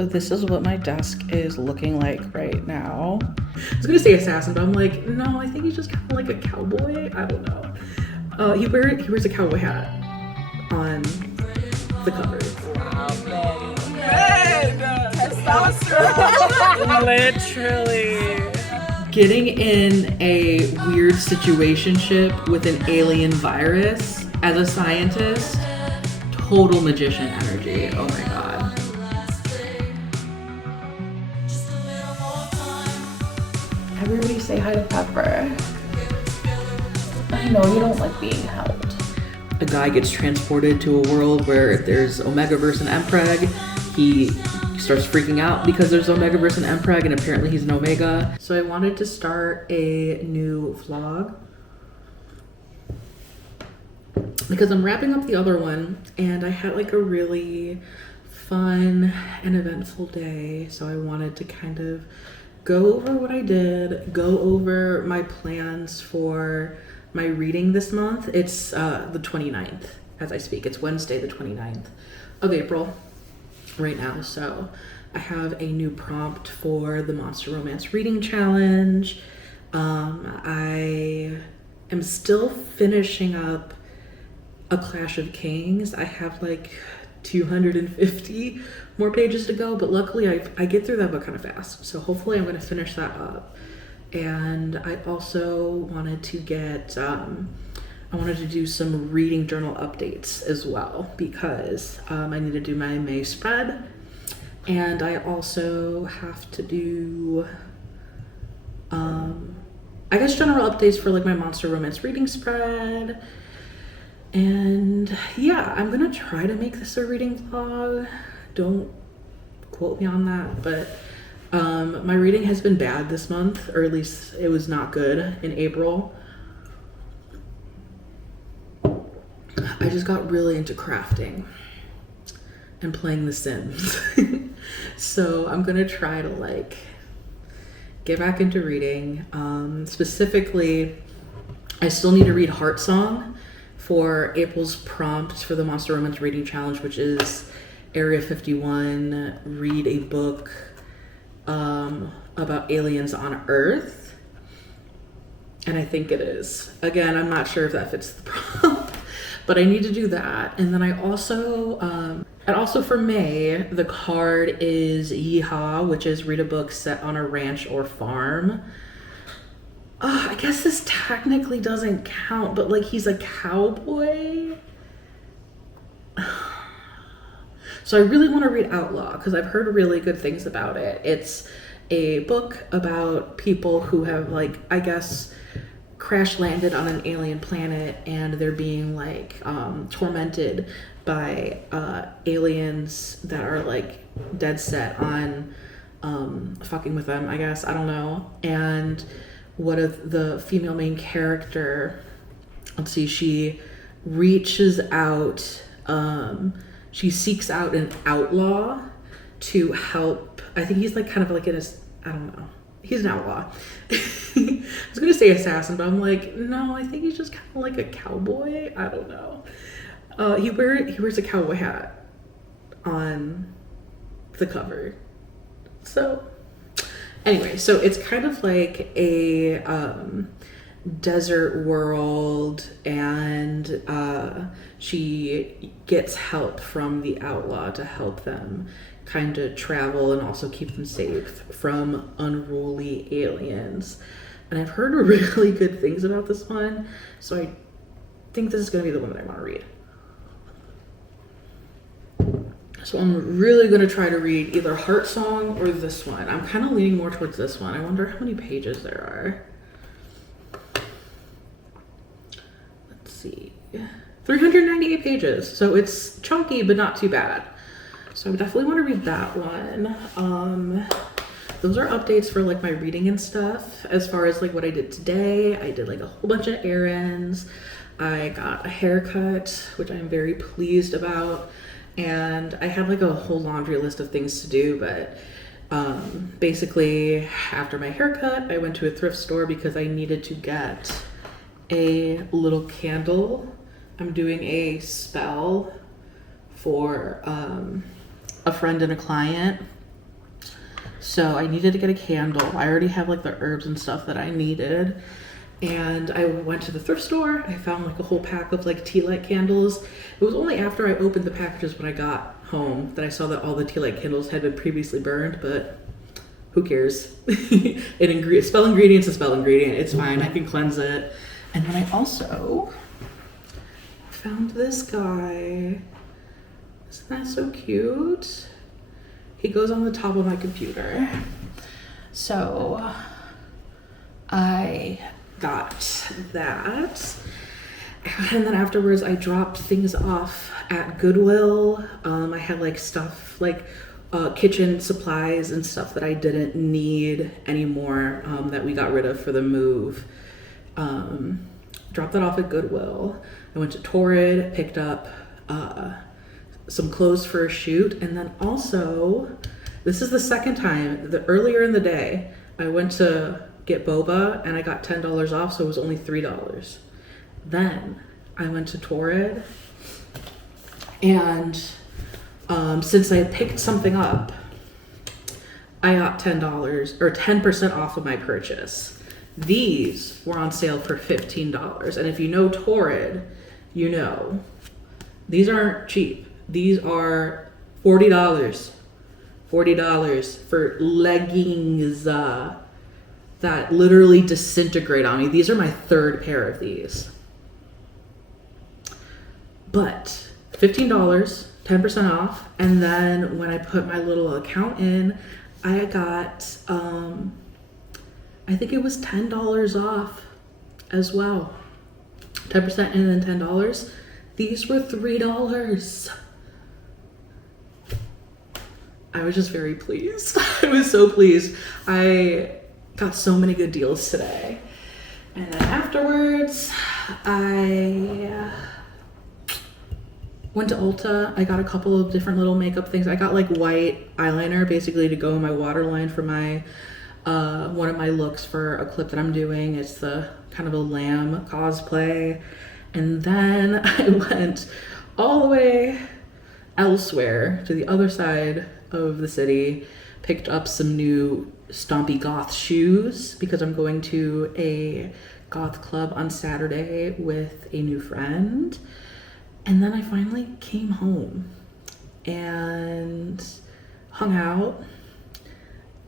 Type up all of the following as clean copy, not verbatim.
So this is what my desk is looking like right now. I was gonna say assassin, but I'm like, no, I think he's just kind of like a cowboy. I don't know. He wears a cowboy hat on the cover. Wow, man. Testosterone. Literally. Getting in a weird situationship with an alien virus as a scientist, total magician energy. Oh my god. Everybody say hi to Pepper. I know you don't like being held. A guy gets transported to a world where there's Omegaverse and Mpreg. He starts freaking out because there's Omegaverse and Mpreg, and apparently he's an Omega. So I wanted to start a new vlog because I'm wrapping up the other one, and I had like a really fun and eventful day. So I wanted to kind of go over what I did, go over my plans for my reading this month. It's the 29th as I speak. It's Wednesday the 29th of April right now. So I have a new prompt for the Monster Romance Reading Challenge. I am still finishing up A Clash of Kings. I have like 250 more pages to go, but luckily I get through that book kind of fast. So hopefully I'm going to finish that up. And I also wanted to get, I wanted to do some reading journal updates as well, because I need to do my May spread. And I also have to do, I guess, general updates for like my Monster Romance reading spread. And yeah, I'm gonna try to make this a reading vlog. Don't quote me on that, but my reading has been bad this month, or at least it was not good in April. I just got really into crafting and playing The Sims. So I'm gonna try to like get back into reading. Specifically, I still need to read Heart Song for April's prompt for the Monster Romance Reading Challenge, which is Area 51, read a book about aliens on Earth. And I think it is. Again, I'm not sure if that fits the prompt, but I need to do that. And then I also for May, the card is Yeehaw, which is read a book set on a ranch or farm. I guess this technically doesn't count, but like he's a cowboy. So I really want to read Outlaw because I've heard really good things about it. It's a book about people who have like, I guess, crash landed on an alien planet, and they're being like tormented by aliens that are like dead set on fucking with them, I guess. I don't know. And what if the female main character, let's see, she reaches out, she seeks out an outlaw to help. I think he's like kind of like in his, I don't know, he's an outlaw. I was gonna say assassin, but I'm like, no, I think he's just kind of like a cowboy. I don't know. He wears a cowboy hat on the cover. So anyway, so it's kind of like a desert world, and she gets help from the outlaw to help them kind of travel and also keep them safe from unruly aliens. And I've heard really good things about this one, so I think this is going to be the one that I want to read. So I'm really going to try to read either Heart Song or this one. I'm kind of leaning more towards this one. I wonder how many pages there are. Let's see. 398 pages. So it's chunky, but not too bad. So I definitely want to read that one. Those are updates for like my reading and stuff. As far as like what I did today, I did like a whole bunch of errands. I got a haircut, which I'm very pleased about. And I had like a whole laundry list of things to do, but basically after my haircut, I went to a thrift store because I needed to get a little candle. I'm doing a spell for a friend and a client, So I needed to get a candle. I already have like the herbs and stuff that I needed. And I went to the thrift store. I found like a whole pack of like tea light candles. It was only after I opened the packages when I got home that I saw that all the tea light candles had been previously burned, but who cares? Spell ingredient's a spell ingredient. It's fine. I can cleanse it. And then I also found this guy. Isn't that so cute? He goes on the top of my computer. So I got that. And then afterwards I dropped things off at Goodwill. I had like stuff like kitchen supplies and stuff that I didn't need anymore that we got rid of for the move. Dropped that off at Goodwill. I went to Torrid, picked up some clothes for a shoot, and then also, this is the second time, earlier in the day, I went to get boba and I got $10 off, so it was only $3. Then I went to Torrid, and since I had picked something up, I got $10 or 10% off of my purchase. These were on sale for $15, and if you know Torrid, you know these aren't cheap. These are $40. $40 for leggings that literally disintegrate on me. These are my third pair of these. But $15, 10% off. And then when I put my little account in, I got, I think it was $10 off as well. 10% and then $10. These were $3. I was just very pleased. I was so pleased. I got so many good deals today. And then afterwards, I went to Ulta. I got a couple of different little makeup things. I got like white eyeliner basically to go in my waterline for my one of my looks for a clip that I'm doing. It's the kind of a lamb cosplay. And then I went all the way elsewhere to the other side of the city, picked up some new stompy goth shoes because I'm going to a goth club on Saturday with a new friend. And then I finally came home and hung out.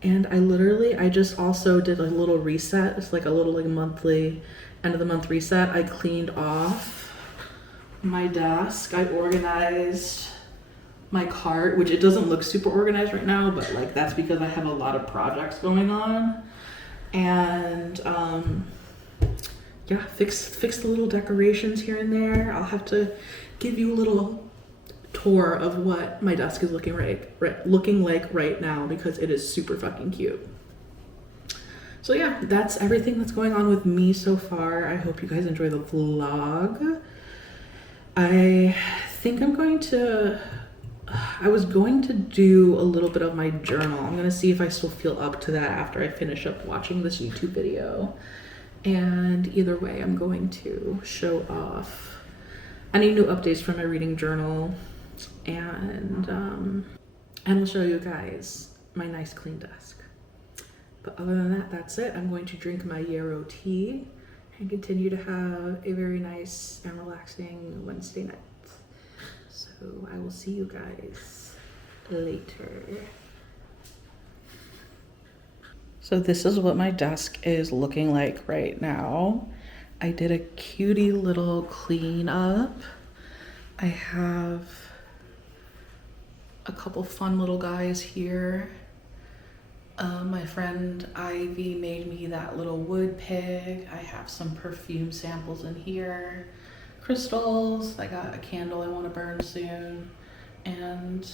And I just also did a little reset. It's like a little like monthly end of the month reset. I cleaned off my desk. I organized my cart, which it doesn't look super organized right now, but like that's because I have a lot of projects going on. And yeah, fix the little decorations here and there. I'll have to give you a little tour of what my desk is looking like right now because it is super fucking cute. So yeah, that's everything that's going on with me so far. I hope you guys enjoy the vlog. I think I was going to do a little bit of my journal. I'm gonna see if I still feel up to that after I finish up watching this YouTube video. And either way, I'm going to show off any new updates from my reading journal, and I'll show you guys my nice clean desk. But other than that, that's it. I'm going to drink my yarrow tea and continue to have a very nice and relaxing Wednesday night. So I will see you guys later. So this is what my desk is looking like right now. I did a cutie little cleanup. I have a couple fun little guys here. My friend Ivy made me that little wood pig. I have some perfume samples in here. Crystals. I got a candle I want to burn soon. And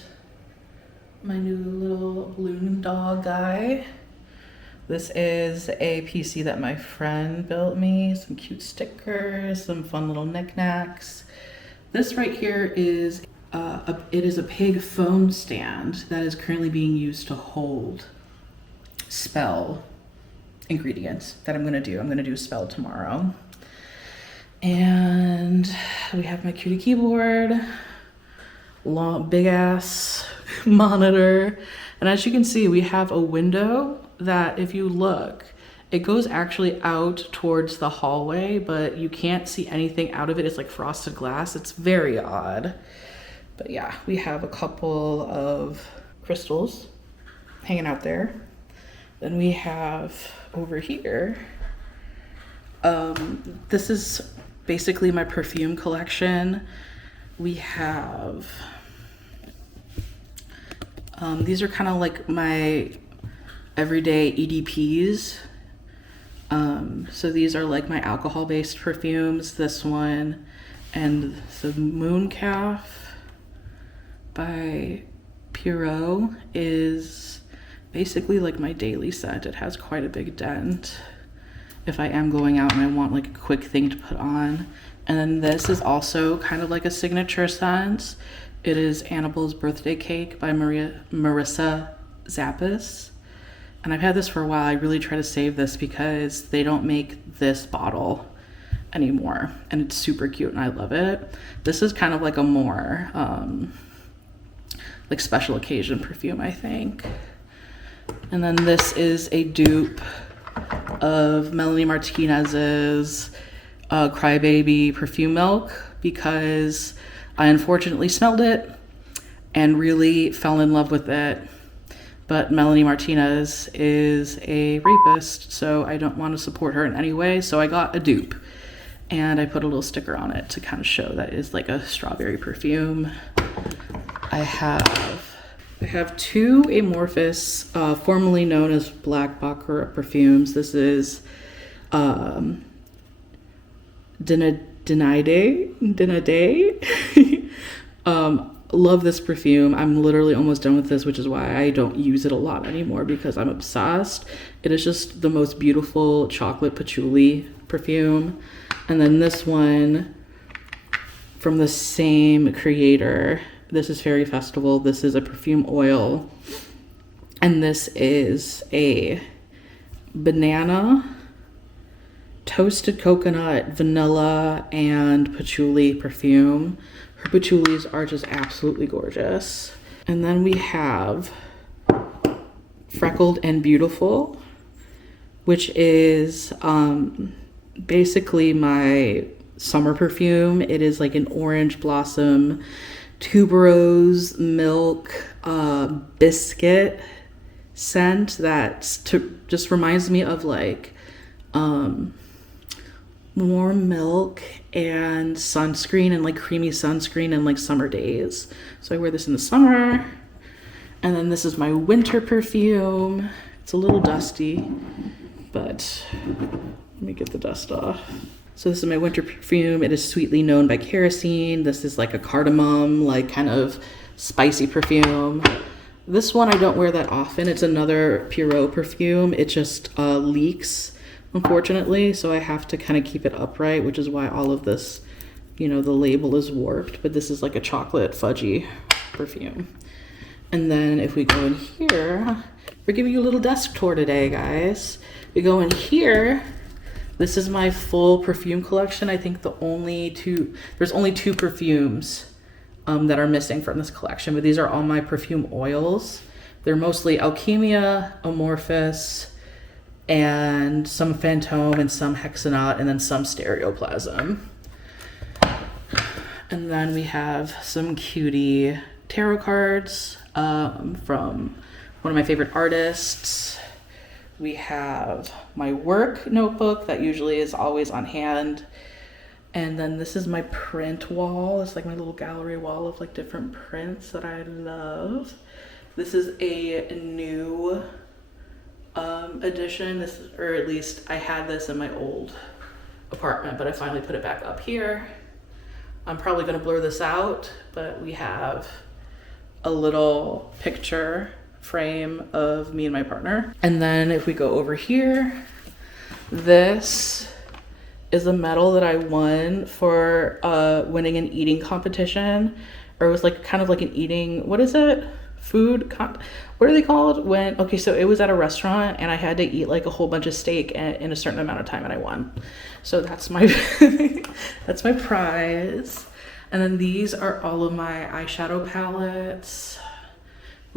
my new little balloon dog guy. This is a PC that my friend built me. Some cute stickers, some fun little knickknacks. This right here is it is a pig phone stand that is currently being used to hold spell ingredients that I'm gonna do. I'm gonna do a spell tomorrow. And we have my cutie keyboard, long, big ass monitor, And as you can see, we have a window that if you look, it goes actually out towards the hallway, but you can't see anything out of it. It's like frosted glass. It's very odd. But yeah, we have a couple of crystals hanging out there. Then we have over here, this is basically my perfume collection. We have, these are kind of like my everyday EDPs. So these are like my alcohol-based perfumes. This one and the Mooncalf by Pierrot is basically like my daily scent. It has quite a big dent if I am going out and I want like a quick thing to put on. And then this is also kind of like a signature scent. It is Annabelle's Birthday Cake by Marissa Zappis. And I've had this for a while. I really try to save this because they don't make this bottle anymore. And it's super cute and I love it. This is kind of like a more like special occasion perfume, I think. And then this is a dupe of Melanie Martinez's Crybaby Perfume Milk because I unfortunately smelled it and really fell in love with it. But Melanie Martinez is a rapist, so I don't want to support her in any way. So I got a dupe and I put a little sticker on it to kind of show that it's like a strawberry perfume. I have two amorphous, formerly known as Black Baccarat perfumes. This is Dinade. Love this perfume. I'm literally almost done with this, which is why I don't use it a lot anymore because I'm obsessed. It is just the most beautiful chocolate patchouli perfume. And then this one from the same creator. This is Fairy Festival. This is a perfume oil. And this is a banana, toasted coconut, vanilla, and patchouli perfume. Her patchoulis are just absolutely gorgeous. And then we have Freckled and Beautiful, which is basically my summer perfume. It is like an orange blossom, tuberose milk, biscuit scent that just reminds me of like warm milk and sunscreen and like creamy sunscreen and like summer days. So I wear this in the summer. And then this is my winter perfume. It's a little dusty, but let me get the dust off. So this is my winter perfume. It is Sweetly Known by Kerosene. This is like a cardamom, like kind of spicy perfume. This one I don't wear that often. It's another Pierrot perfume. It just leaks, unfortunately. So I have to kind of keep it upright, which is why all of this, you know, the label is warped. But this is like a chocolate fudgy perfume. And then if we go in here, we're giving you a little desk tour today, guys. We go in here. This is my full perfume collection. I think there's only two perfumes that are missing from this collection, but these are all my perfume oils. They're mostly Alchemia, Amorphous, and some Fantôme and some Hexanaut, and then some Stereoplasm. And then we have some cutie tarot cards from one of my favorite artists. We have my work notebook that usually is always on hand. And then this is my print wall. It's like my little gallery wall of like different prints that I love. This is a new edition. Or at least I had this in my old apartment, but I finally put it back up here. I'm probably gonna blur this out, but we have a little picture frame of me and my partner. And then if we go over here, this is a medal that I won for winning an eating competition, or it was like kind of like an eating, what is it? What are they called? Okay, so it was at a restaurant and I had to eat like a whole bunch of steak in a certain amount of time and I won. So that's my that's my prize. And then these are all of my eyeshadow palettes.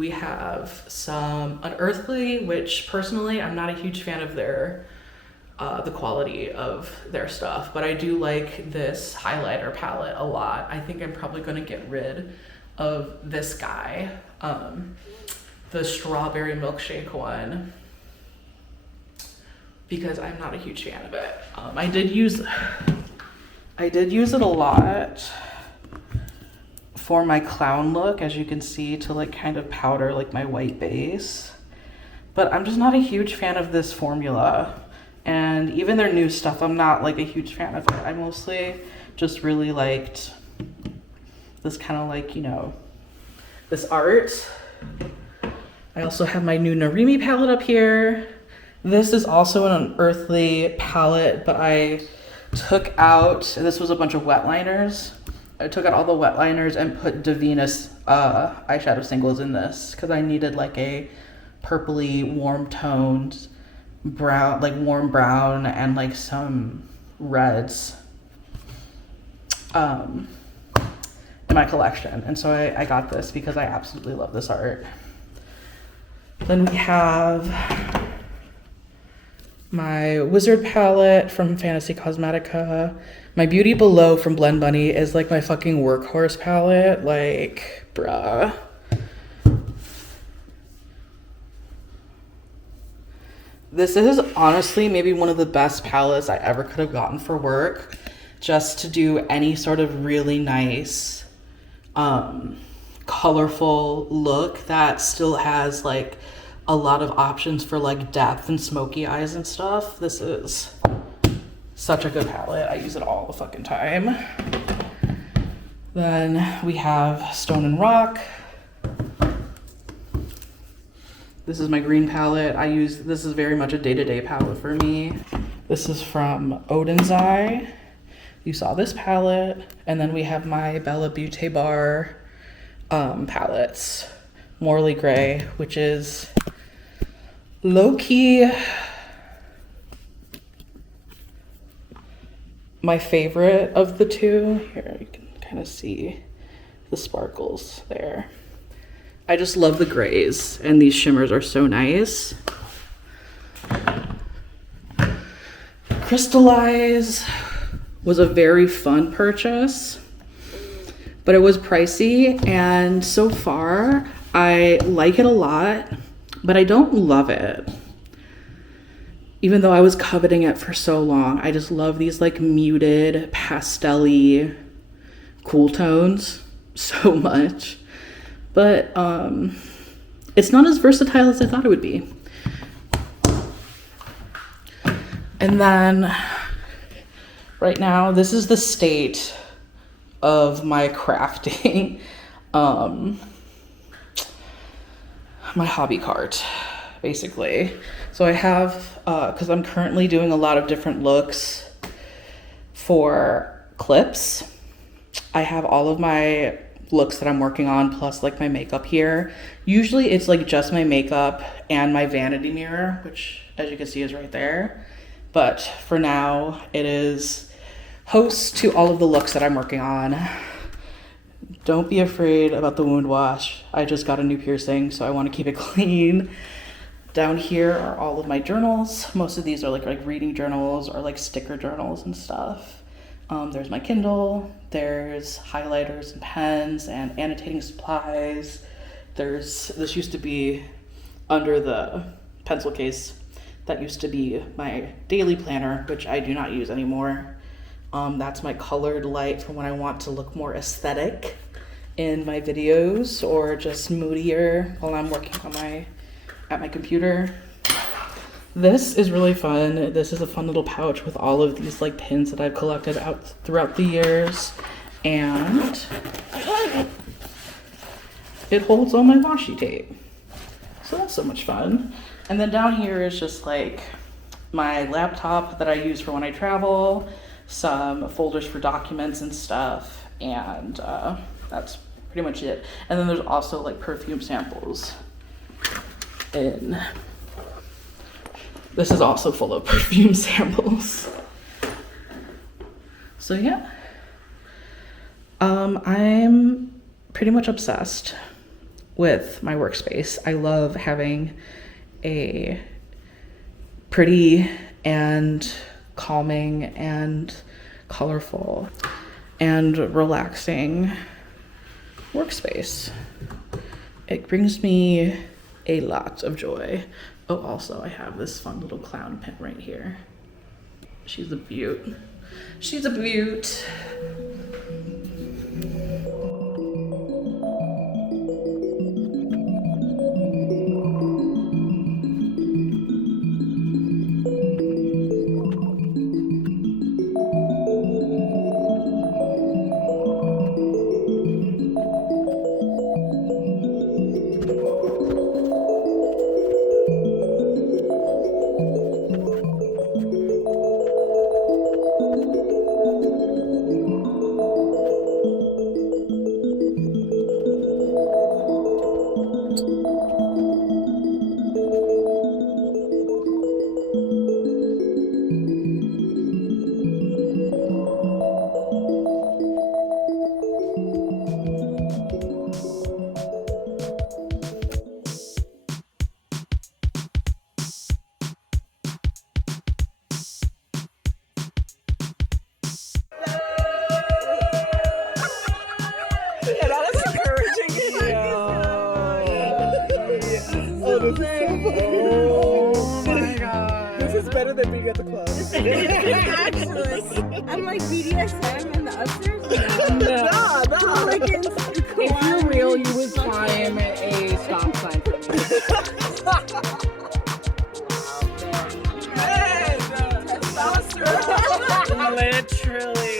We have some Unearthly, which personally I'm not a huge fan of their the quality of their stuff, but I do like this highlighter palette a lot. I think I'm probably going to get rid of this guy, the strawberry milkshake one, because I'm not a huge fan of it. I did use it a lot for my clown look, as you can see, to like kind of powder like my white base, but I'm just not a huge fan of this formula. And even their new stuff, I'm not like a huge fan of it. I mostly just really liked this kind of like, you know, this art. I also have my new Narimi palette up here. This is also an Unearthly palette, but I took out, this was a bunch of wet liners. I took out all the wet liners and put Davina's eyeshadow singles in this because I needed like a purpley, warm toned brown, like warm brown and like some reds in my collection. And so I got this because I absolutely love this art. Then we have my Wizard palette from Fantasy Cosmetica. My Beauty Below from Blend Bunny is like my fucking workhorse palette. Like, bruh. This is honestly maybe one of the best palettes I ever could have gotten for work, just to do any sort of really nice, colorful look that still has like a lot of options for like depth and smoky eyes and stuff. This is such a good palette. I use it all the fucking time. Then we have Stone and Rock. This is my green palette. This is very much a day-to-day palette for me. This is from Odin's Eye. You saw this palette. And then we have my Bella Beauty Bar palettes. Morley Gray, which is low-key my favorite of the two. Here, you can kind of see the sparkles there. I just love the grays, and these shimmers are so nice. Crystallize was a very fun purchase, but it was pricey, and so far I like it a lot, but I don't love it. Even though I was coveting it for so long, I just love these like muted, pastel-y, cool tones so much. But it's not as versatile as I thought it would be. And then right now, this is the state of my crafting, my hobby cart, basically. So I have, because I'm currently doing a lot of different looks for clips, I have all of my looks that I'm working on plus like my makeup here. Usually it's like just my makeup and my vanity mirror, which as you can see is right there. But for now it is hosts to all of the looks that I'm working on. Don't be afraid about the wound wash. I just got a new piercing, so I want to keep it clean. Down here are all of my journals. Most of these are like reading journals or like sticker journals and stuff. There's my Kindle, there's highlighters and pens and annotating supplies. This used to be under the pencil case. That used to be my daily planner, which I do not use anymore. That's my colored light for when I want to look more aesthetic in my videos or just moodier while I'm working on at my computer. This is really fun. This is a fun little pouch with all of these like pins that I've collected out throughout the years, and it holds all my washi tape. So that's so much fun. And then down here is just like my laptop that I use for when I travel, some folders for documents and stuff, and that's pretty much it. And then there's also like perfume samples this is also full of perfume samples. So yeah, I'm pretty much obsessed with my workspace. I love having a pretty and calming and colorful and relaxing workspace. It brings me a lot of joy. Oh, also I have this fun little clown pin right here. She's a beaut. She's a beaut. Yeah, that was encouraging. Oh my god. This is better than being at the club. Actually, I'm like BDSM in the upstairs. Nah. Like If you're real, you would climb a stop sign for me. Hey, testosterone. Literally.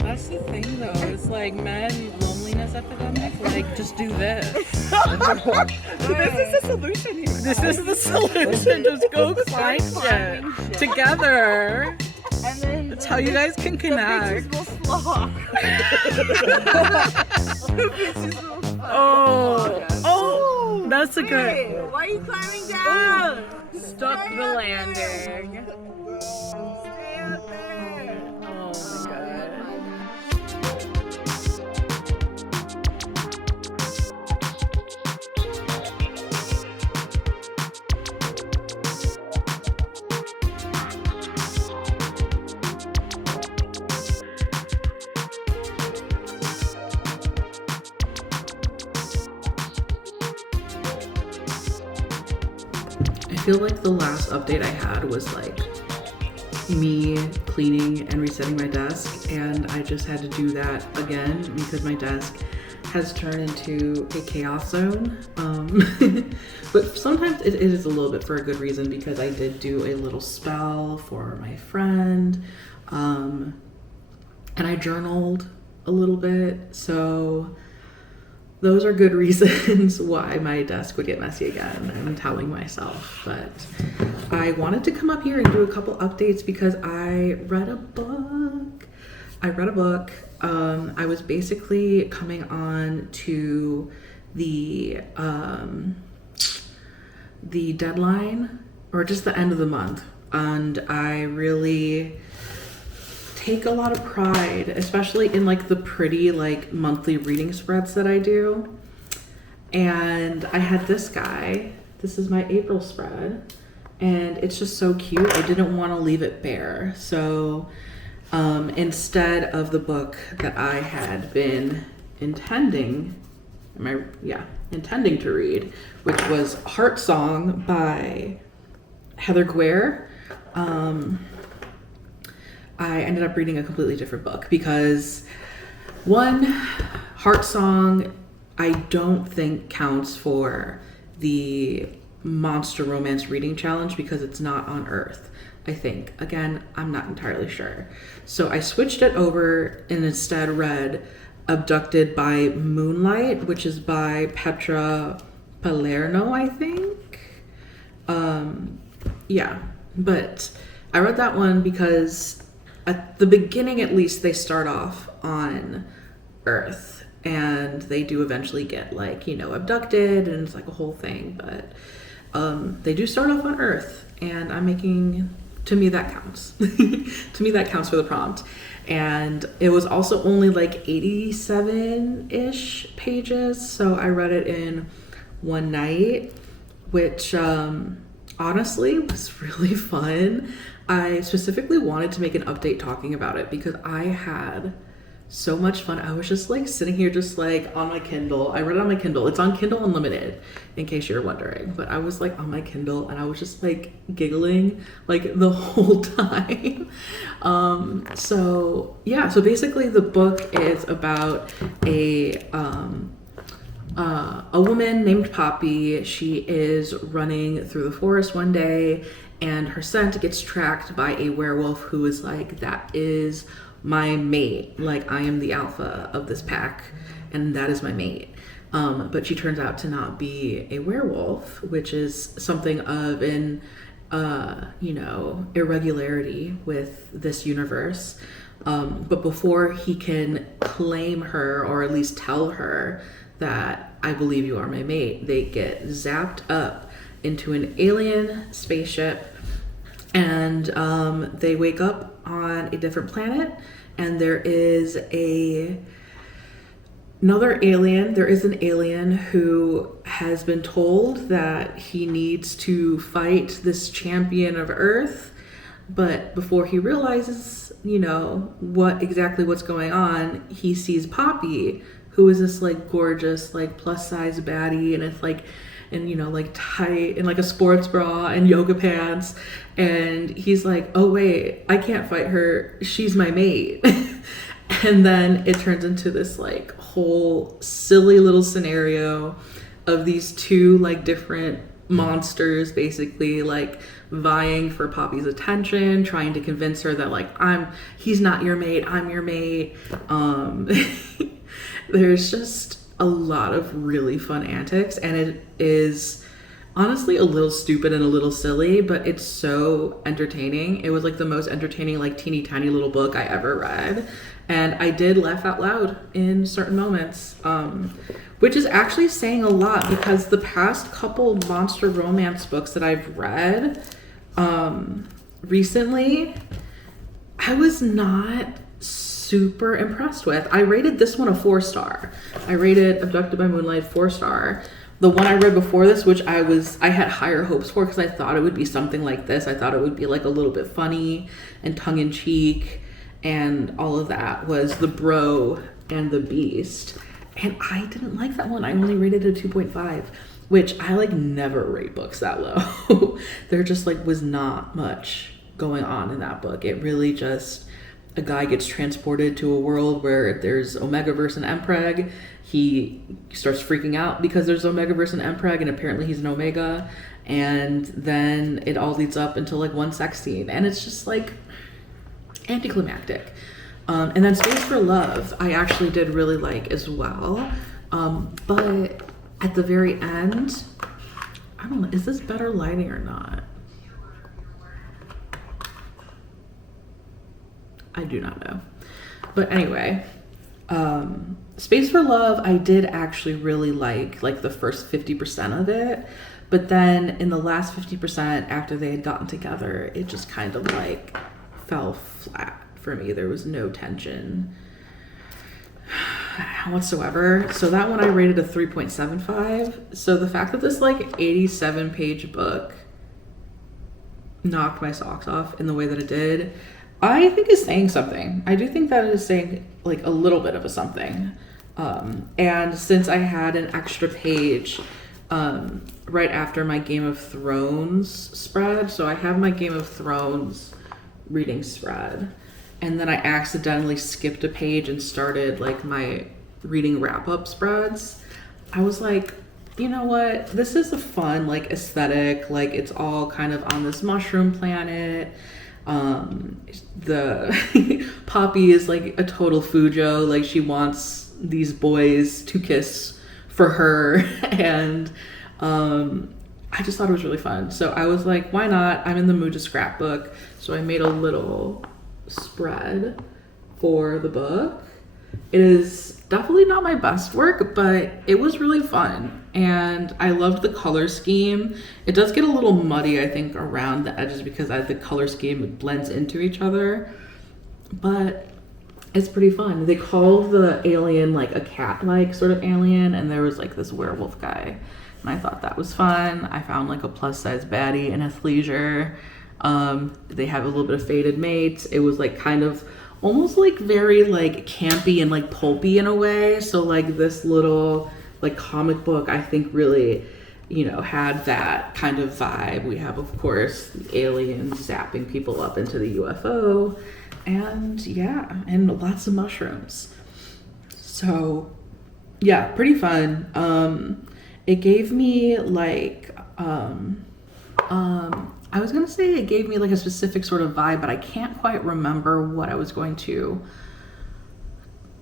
That's the thing though, it's like men loneliness epidemic, like just do this. This is the solution here. This is the solution, just go climb shit together. and then That's how you guys can connect. will flock. Oh, that's a good. Hey, why are you climbing down? Stuck the landing. Stay up there. Oh my god. I feel like the last update I had was like me cleaning and resetting my desk, and I just had to do that again because my desk has turned into a chaos zone. But sometimes it is a little bit for a good reason, because I did do a little spell for my friend, and I journaled a little bit, so those are good reasons why my desk would get messy again, I'm telling myself. But I wanted to come up here and do a couple updates because I read a book. I was basically coming on to the deadline, or just the end of the month, and I really take a lot of pride, especially in like the pretty like monthly reading spreads that I do. And I had this guy, this is my April spread, and it's just so cute. I didn't want to leave it bare. So instead of the book that I had been intending to read, which was Heart Song by Heather Guare, I ended up reading a completely different book because, one, Heart Song I don't think counts for the Monster Romance Reading Challenge because it's not on Earth, I think. Again, I'm not entirely sure. So I switched it over and instead read Abducted by Moonlight, which is by Petra Palerno, I think. But I read that one because at the beginning, at least, they start off on Earth, and they do eventually get like, abducted, and it's like a whole thing, but they do start off on Earth, and to me that counts. To me that counts for the prompt. And it was also only like 87-ish pages, so I read it in one night, which honestly was really fun. I specifically wanted to make an update talking about it because I had so much fun. I was just like sitting here just like on my Kindle. I read it on my Kindle. It's on Kindle Unlimited, in case you're wondering. But I was like on my Kindle and I was just like giggling like the whole time. So yeah, so basically the book is about a woman named Poppy. She is running through the forest one day and her scent gets tracked by a werewolf who is like, that is my mate. Like, I am the alpha of this pack and that is my mate. But she turns out to not be a werewolf, which is something of an, irregularity with this universe. But before he can claim her, or at least tell her that I believe you are my mate, they get zapped up into an alien spaceship and they wake up on a different planet, and there is another alien. There is an alien who has been told that he needs to fight this champion of Earth, but before he realizes, what's going on, he sees Poppy, who is this like gorgeous, like plus size baddie, and it's like, like tight in like a sports bra and yoga pants, and he's like, oh wait, I can't fight her, she's my mate. And then it turns into this like whole silly little scenario of these two like different monsters basically like vying for Poppy's attention, trying to convince her that like he's not your mate, I'm your mate. There's just a lot of really fun antics, and it is honestly a little stupid and a little silly, but it's so entertaining. It was like the most entertaining like teeny tiny little book I ever read, and I did laugh out loud in certain moments, which is actually saying a lot because the past couple monster romance books that I've read recently, I was not super impressed with. I rated this one a 4-star. I rated Abducted by Moonlight 4-star. The one I read before this, which I had higher hopes for because I thought it would be something like this. I thought it would be like a little bit funny and tongue-in-cheek and all of that, was The Bro and the Beast. And I didn't like that one. I only rated it a 2.5, which I like never rate books that low. There just like was not much going on in that book. It really just, a guy gets transported to a world where there's Omegaverse and Mpreg. He starts freaking out because there's Omegaverse and Mpreg, and apparently he's an Omega. And then it all leads up until like one sex scene, and it's just like anticlimactic. And then Space for Love, I actually did really like as well. But at the very end, I don't know, is this better lighting or not? I do not know. But anyway, Space for Love, I did actually really like the first 50% of it. But then in the last 50%, after they had gotten together, it just kind of like fell flat for me. There was no tension whatsoever. So that one I rated a 3.75. So the fact that this like 87 page book knocked my socks off in the way that it did, I think is saying something. I do think that it is saying like a little bit of a something. And since I had an extra page right after my Game of Thrones spread, so I have my Game of Thrones reading spread, and then I accidentally skipped a page and started like my reading wrap-up spreads. I was like, you know what? This is a fun like aesthetic. Like it's all kind of on this mushroom planet. The Poppy is like a total Fujo. Like she wants these boys to kiss for her, and I just thought it was really fun. So I was like, why not? I'm in the mood to scrapbook. So I made a little spread for the book. It is definitely not my best work, but it was really fun. And I loved the color scheme. It does get a little muddy, I think, around the edges because the color scheme blends into each other. But It's pretty fun. They called the alien like a cat-like sort of alien, and there was like this werewolf guy, and I thought that was fun. I found like a plus-size baddie in athleisure. They have a little bit of fated mates. It was like kind of almost like very like campy and like pulpy in a way. So like this little like comic book, I think really, you know, had that kind of vibe. We have, of course, the aliens zapping people up into the UFO. And yeah, and lots of mushrooms. So yeah, pretty fun. It gave me like I was gonna say it gave me like a specific sort of vibe, but I can't quite remember what I was going to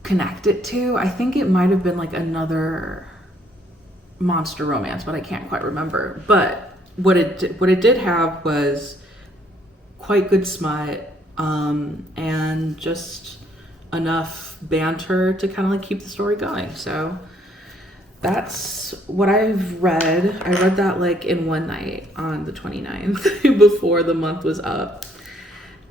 connect it to. I think it might have been like another monster romance, but I can't quite remember. But what it did have was quite good smut, and just enough banter to kind of like keep the story going. So that's what I've read. I read that like in one night on the 29th before the month was up.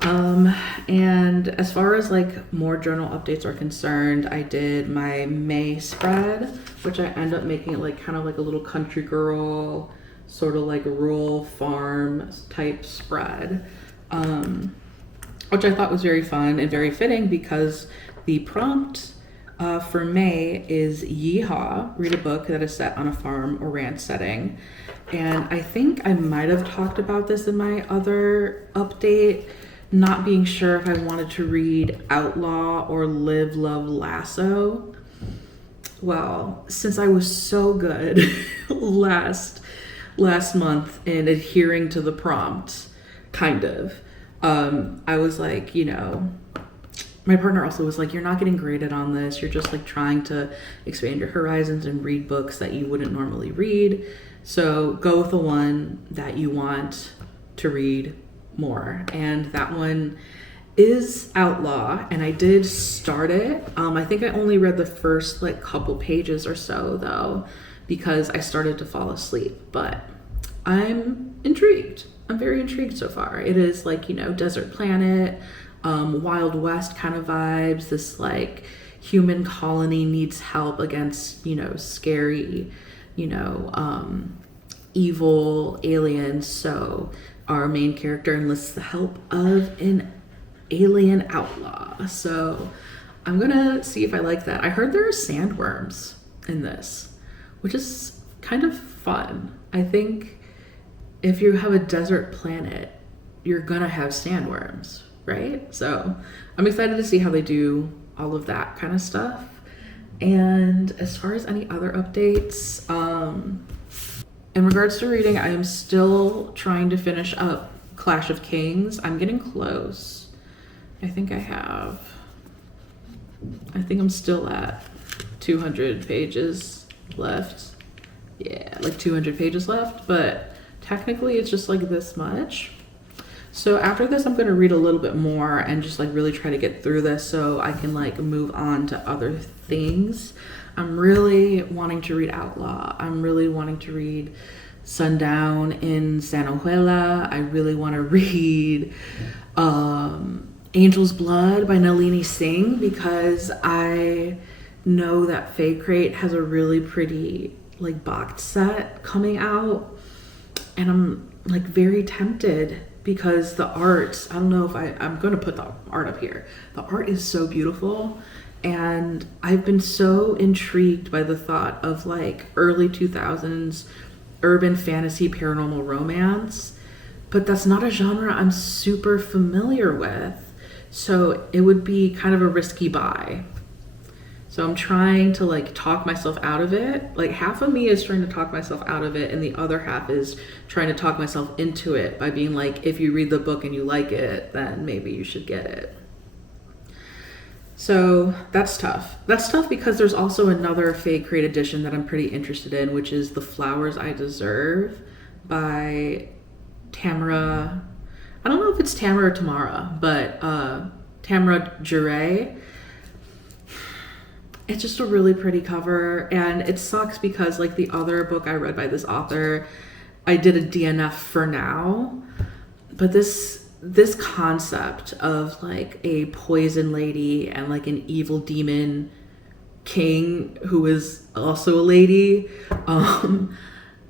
And as far as like more journal updates are concerned, I did my May spread, which I end up making it like kind of like a little country girl, sort of like rural farm type spread. Which I thought was very fun and very fitting because the prompt for May is Yeehaw, read a book that is set on a farm or ranch setting. And I think I might have talked about this in my other update, not being sure if I wanted to read Outlaw or Live, Love, Lasso. Well, since I was so good last month in adhering to the prompt, kind of, I was like, you know, my partner also was like, you're not getting graded on this. You're just like trying to expand your horizons and read books that you wouldn't normally read. So go with the one that you want to read more. And that one is Outlaw, and I did start it. I think I only read the first like couple pages or so though, because I started to fall asleep, but I'm intrigued. I'm very intrigued so far. It is like, you know, desert planet, Wild West kind of vibes. This like human colony needs help against, you know, scary, you know, evil aliens. So our main character enlists the help of an alien outlaw. So I'm gonna see if I like that. I heard there are sandworms in this, which is kind of fun. I think if you have a desert planet, you're gonna have sandworms, right? So I'm excited to see how they do all of that kind of stuff. And as far as any other updates, in regards to reading, I am still trying to finish up Clash of Kings. I'm getting close. I think I'm still at 200 pages left. Yeah, like 200 pages left, but technically it's just like this much. So after this, I'm going to read a little bit more and just like really try to get through this so I can like move on to other things. I'm really wanting to read Outlaw. I'm really wanting to read Sundown in San Ojuela. I really want to read Angel's Blood by Nalini Singh, because I know that Fae Crate has a really pretty like box set coming out, and I'm like very tempted because the art, I don't know if I'm going to put the art up here. The art is so beautiful, and I've been so intrigued by the thought of like early 2000s urban fantasy paranormal romance, but that's not a genre I'm super familiar with. So it would be kind of a risky buy. So I'm trying to like talk myself out of it. Like half of me is trying to talk myself out of it, and the other half is trying to talk myself into it by being like, if you read the book and you like it, then maybe you should get it. So that's tough. That's tough because there's also another Fae Crate edition that I'm pretty interested in, which is The Flowers I Deserve by Tamara. I don't know if it's Tamara or Tamara, but Tamara Jure. It's just a really pretty cover, and it sucks because like the other book I read by this author, I did a DNF for now, but this this concept of like a poison lady and like an evil demon king who is also a lady, and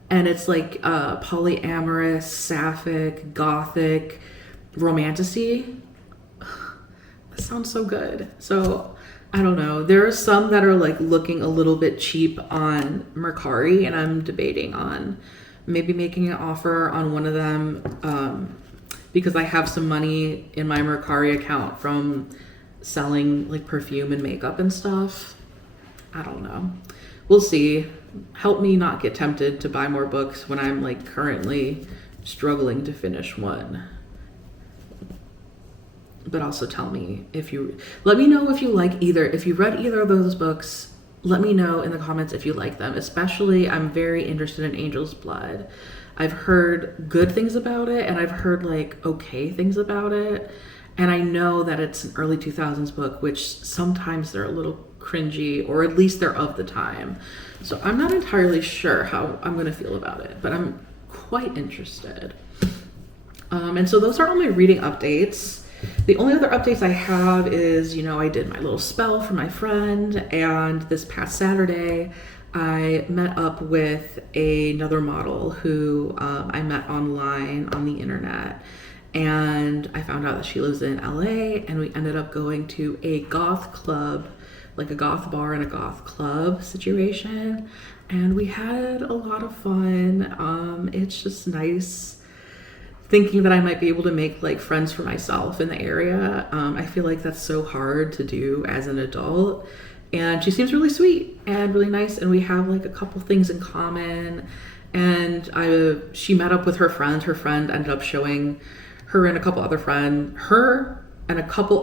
it's like polyamorous, sapphic, gothic, romantasy. That sounds so good. So I don't know. There are some that are like looking a little bit cheap on Mercari, and I'm debating on maybe making an offer on one of them, because I have some money in my Mercari account from selling like perfume and makeup and stuff. I don't know. We'll see. Help me not get tempted to buy more books when I'm like currently struggling to finish one. But also tell me let me know if you like if you read either of those books. Let me know in the comments if you like them. Especially, I'm very interested in Angel's Blood. I've heard good things about it, and I've heard like okay things about it. And I know that it's an early 2000s book, which sometimes they're a little cringy, or at least they're of the time. So I'm not entirely sure how I'm going to feel about it, but I'm quite interested. And so those are all my reading updates. The only other updates I have is, I did my little spell for my friend, and this past Saturday, I met up with another model who I met online on the internet, and I found out that she lives in LA, and we ended up going to a goth club, like a goth bar and a goth club situation, and we had a lot of fun. It's just nice thinking that I might be able to make like friends for myself in the area. I feel like that's so hard to do as an adult. And she seems really sweet and really nice, and we have like a couple things in common. And she met up with her friend. Her friend ended up showing her and a couple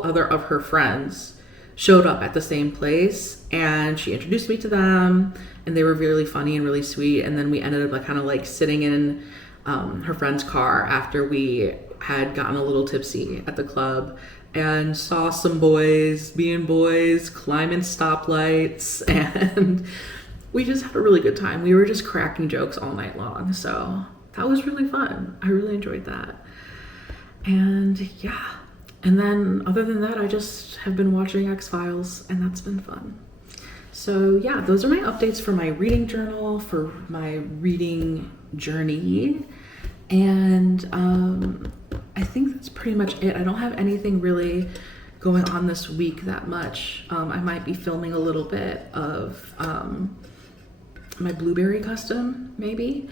other of her friends showed up at the same place, and she introduced me to them, and they were really funny and really sweet. And then we ended up like kind of like sitting in her friend's car after we had gotten a little tipsy at the club, and saw some boys being boys, climbing stoplights, and we just had a really good time. We were just cracking jokes all night long, so that was really fun. I really enjoyed that. And yeah, and then other than that, I just have been watching X-Files, and that's been fun. So yeah, those are my updates for my reading journal, for my reading journey. And I think that's pretty much it. I don't have anything really going on this week that much. I might be filming a little bit of my blueberry custom, maybe.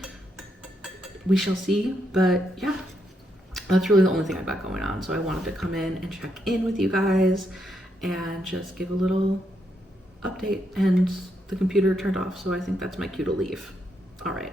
We shall see. But yeah, that's really the only thing I've got going on. So I wanted to come in and check in with you guys and just give a little update. And the computer turned off, so I think that's my cue to leave. All right.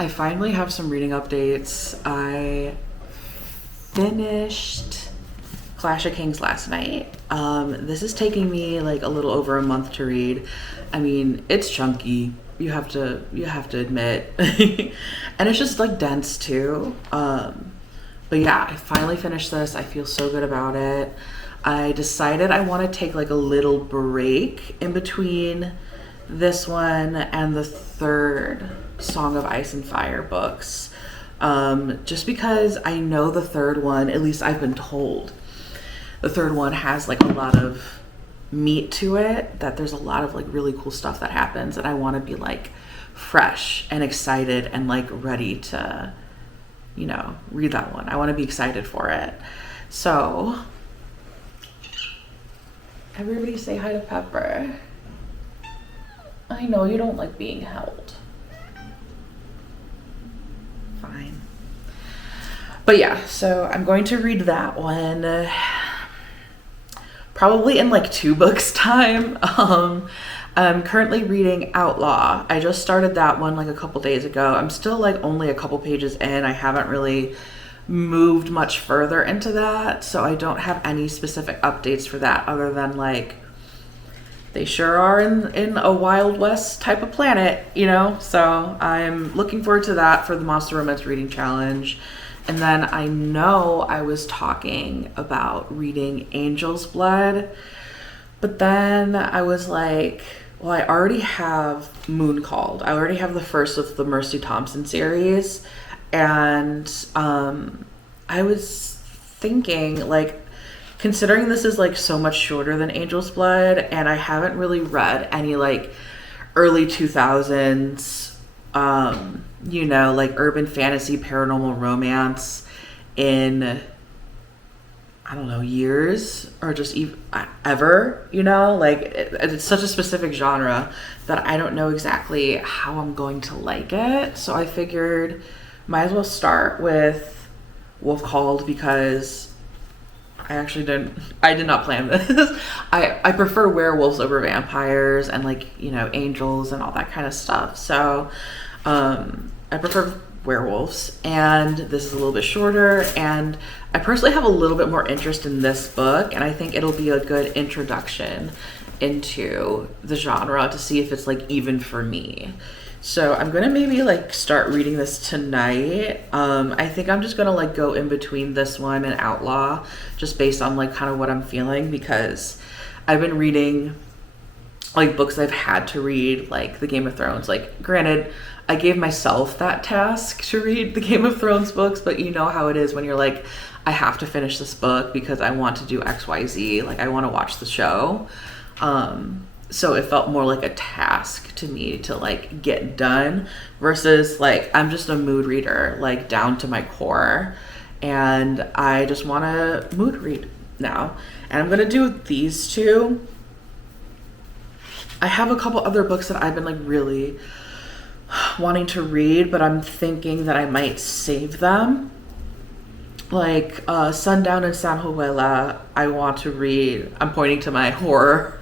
I finally have some reading updates. I finished Clash of Kings last night. This is taking me like a little over a month to read. I mean, it's chunky. You have to admit, and it's just like dense too. But yeah, I finally finished this. I feel so good about it. I decided I want to take like a little break in between this one and the third Song of Ice and Fire books. Just because I know the third one, at least I've been told, the third one has like a lot of meat to it, that there's a lot of like really cool stuff that happens, and I want to be like fresh and excited and like ready to, you know, read that one. I want to be excited for it. So everybody say hi to Pepper. I know you don't like being held. Fine. But yeah, so I'm going to read that one probably in like 2 books time. I'm currently reading Outlaw. I just started that one like a couple days ago. I'm still like only a couple pages in. I haven't really moved much further into that, so I don't have any specific updates for that other than like they sure are in a Wild West type of planet, you know? So I'm looking forward to that for the Monster Romance Reading Challenge. And then I know I was talking about reading Angel's Blood, but then I was like, well, I already have Moon Called. I already have the first of the Mercy Thompson series. And I was thinking, like, considering this is like so much shorter than Angel's Blood, and I haven't really read any like early 2000s, you know, like urban fantasy, paranormal romance in, I don't know, years or just ever, you know, like it's such a specific genre that I don't know exactly how I'm going to like it. So I figured might as well start with Wolf Called, because I did not plan this. I prefer werewolves over vampires and like, you know, angels and all that kind of stuff. So I prefer werewolves, and this is a little bit shorter, and I personally have a little bit more interest in this book, and I think it'll be a good introduction into the genre to see if it's like even for me. So I'm gonna maybe like start reading this tonight. I think I'm just gonna like go in between this one and Outlaw, just based on like kind of what I'm feeling, because I've been reading like books I've had to read, like the Game of Thrones. Like, granted, I gave myself that task to read the Game of Thrones books, but you know how it is when you're like, I have to finish this book because I want to do XYZ, like I want to watch the show. So it felt more like a task to me to like get done, versus like I'm just a mood reader, like down to my core, and I just want to mood read now. And I'm gonna do these two. I have a couple other books that I've been like really wanting to read, but I'm thinking that I might save them. Like Sundown and Sanjuela, I want to read. I'm pointing to my horror,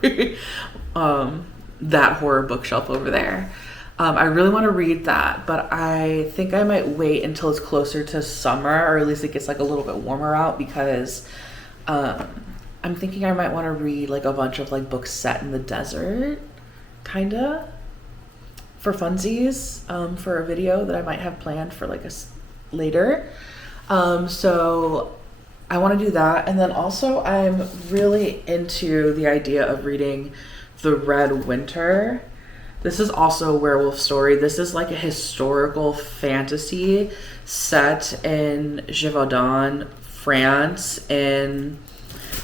that horror bookshelf over there. I really want to read that, but I think I might wait until it's closer to summer, or at least it gets like a little bit warmer out, because I'm thinking I might want to read like a bunch of like books set in the desert, kinda, for funsies, for a video that I might have planned for like later. So I want to do that. And then also I'm really into the idea of reading The Red Winter. This is also a werewolf story. This is like a historical fantasy set in Gévaudan, France in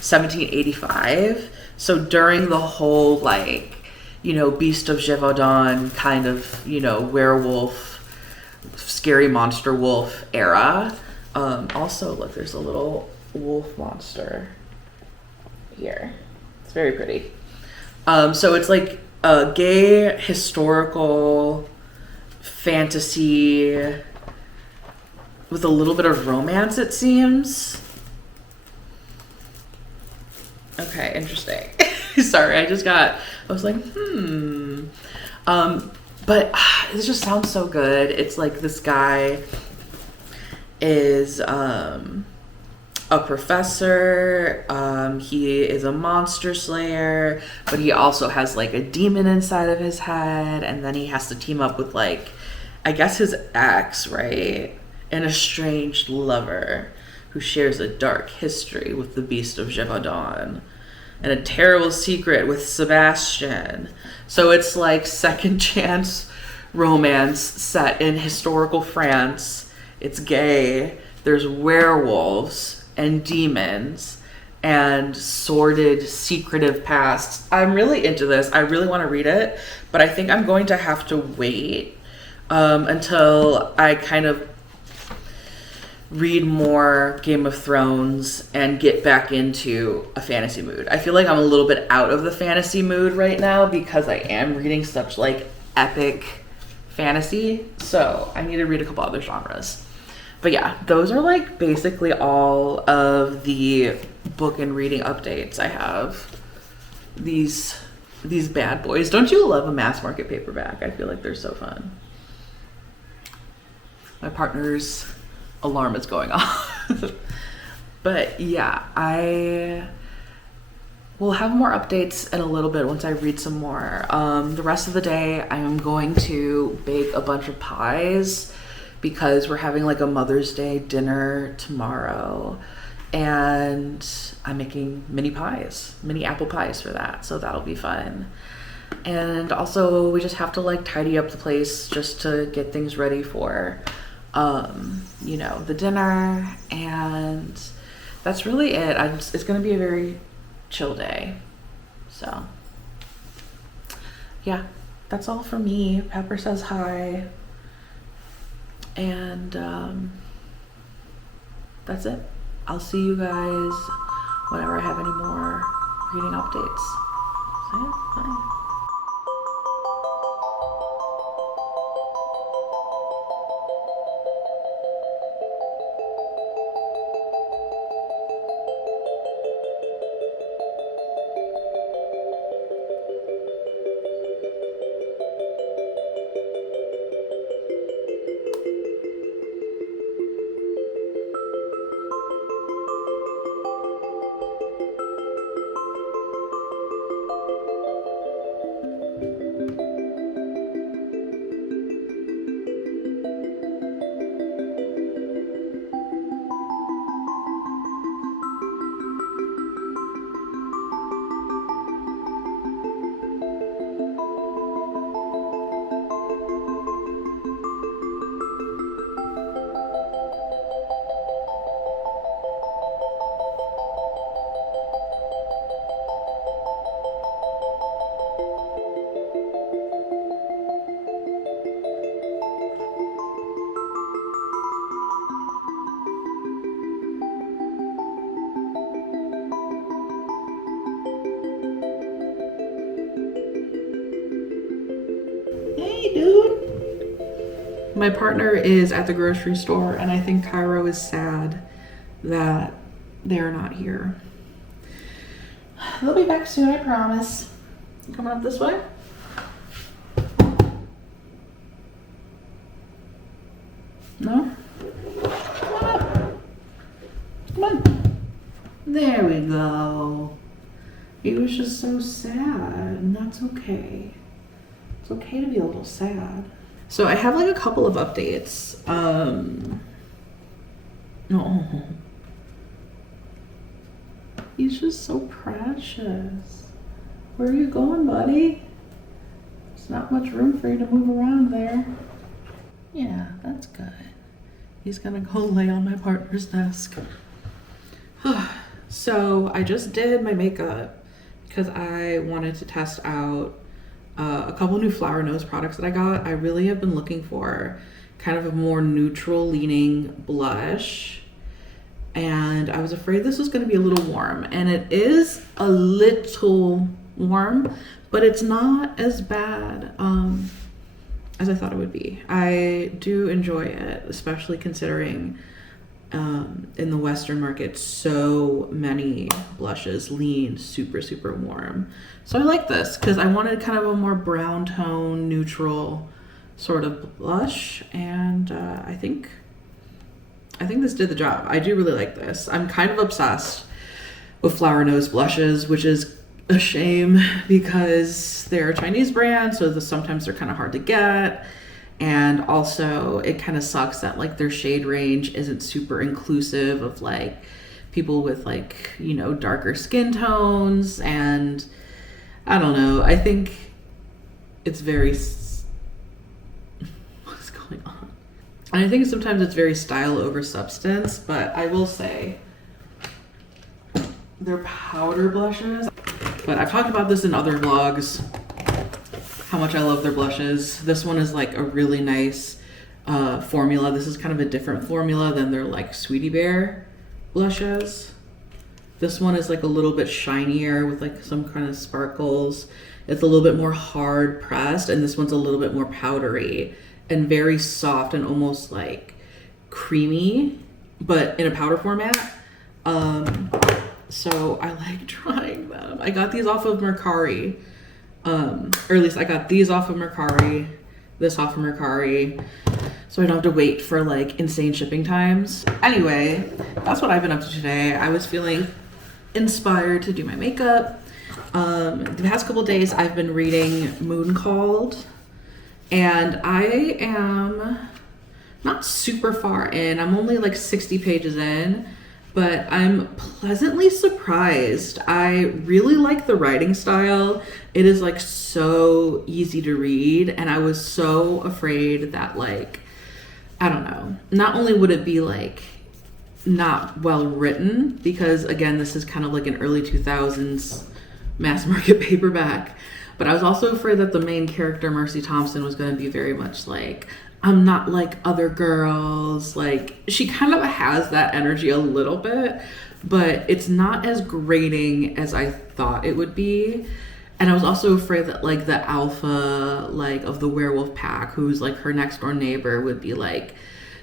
1785. So during the whole like, you know, Beast of Gévaudan kind of, you know, werewolf, scary monster wolf era. Also, look, there's a little wolf monster here. It's very pretty. So it's like a gay historical fantasy with a little bit of romance, it seems. Okay, interesting. Sorry, I was like, But this just sounds so good. It's like this guy is a professor. He is a monster slayer, but he also has like a demon inside of his head, and then he has to team up with like, I guess his ex, right? An estranged lover who shares a dark history with the beast of Gévaudan and a terrible secret with Sebastian. So it's like second chance romance set in historical France. It's gay. There's werewolves and demons and sordid, secretive pasts. I'm really into this. I really want to read it, but I think I'm going to have to wait until I kind of read more Game of Thrones and get back into a fantasy mood. I feel like I'm a little bit out of the fantasy mood right now because I am reading such like epic fantasy. So I need to read a couple other genres. But yeah, those are like basically all of the book and reading updates I have. These bad boys. Don't you love a mass market paperback? I feel like they're so fun. My partner's alarm is going off. But yeah, I will have more updates in a little bit once I read some more. The rest of the day I am going to bake a bunch of pies because we're having like a Mother's Day dinner tomorrow, and I'm making mini apple pies for that, so that'll be fun. And also we just have to like tidy up the place just to get things ready for you know, the dinner, and that's really it. It's gonna be a very chill day. So yeah, that's all for me. Pepper says hi, and that's it. I'll see you guys whenever I have any more reading updates. So yeah, bye. My partner is at the grocery store, and I think Cairo is sad that they're not here. They'll be back soon, I promise. Coming up this way? No? Come on up. Come on. There we go. He was just so sad, and that's okay. It's okay to be a little sad. So I have like a couple of updates. Oh, he's just so precious. Where are you going, buddy? There's not much room for you to move around there. Yeah, that's good. He's gonna go lay on my partner's desk. So I just did my makeup because I wanted to test out a couple new Flower Nose products that I got. I really have been looking for kind of a more neutral leaning blush, and I was afraid this was going to be a little warm, and it is a little warm, but it's not as bad as I thought it would be. I do enjoy it, especially considering in the Western market so many blushes, lean, super, super warm. So I like this because I wanted kind of a more brown tone, neutral sort of blush, and I think this did the job. I do really like this. I'm kind of obsessed with flower nose blushes, which is a shame because they're a Chinese brand, so sometimes they're kind of hard to get. And also it kind of sucks that like their shade range isn't super inclusive of like people with like, you know, darker skin tones. And I don't know, I think it's very what's going on? And I think sometimes it's very style over substance, but I will say they're powder blushes. But I've talked about this in other vlogs, how much I love their blushes. This one is like a really nice formula. This is kind of a different formula than their like Sweetie Bear blushes. This one is like a little bit shinier with like some kind of sparkles. It's a little bit more hard pressed, and this one's a little bit more powdery and very soft and almost like creamy, but in a powder format. So I like trying them. I got these off of Mercari. Or at least I got these off of Mercari, this off of Mercari, so I don't have to wait for like insane shipping times. Anyway, that's what I've been up to today. I was feeling inspired to do my makeup. The past couple days I've been reading Moonlight, and I am not super far in. I'm only like 60 pages in, but I'm pleasantly surprised. I really like the writing style. It is like so easy to read, and I was so afraid that like, I don't know, not only would it be like not well written, because again, this is kind of like an early 2000s mass market paperback, but I was also afraid that the main character, Mercy Thompson, was going to be very much like, I'm not like other girls. Like, she kind of has that energy a little bit, but it's not as grating as I thought it would be. And I was also afraid that like the alpha like of the werewolf pack, who's like her next door neighbor, would be like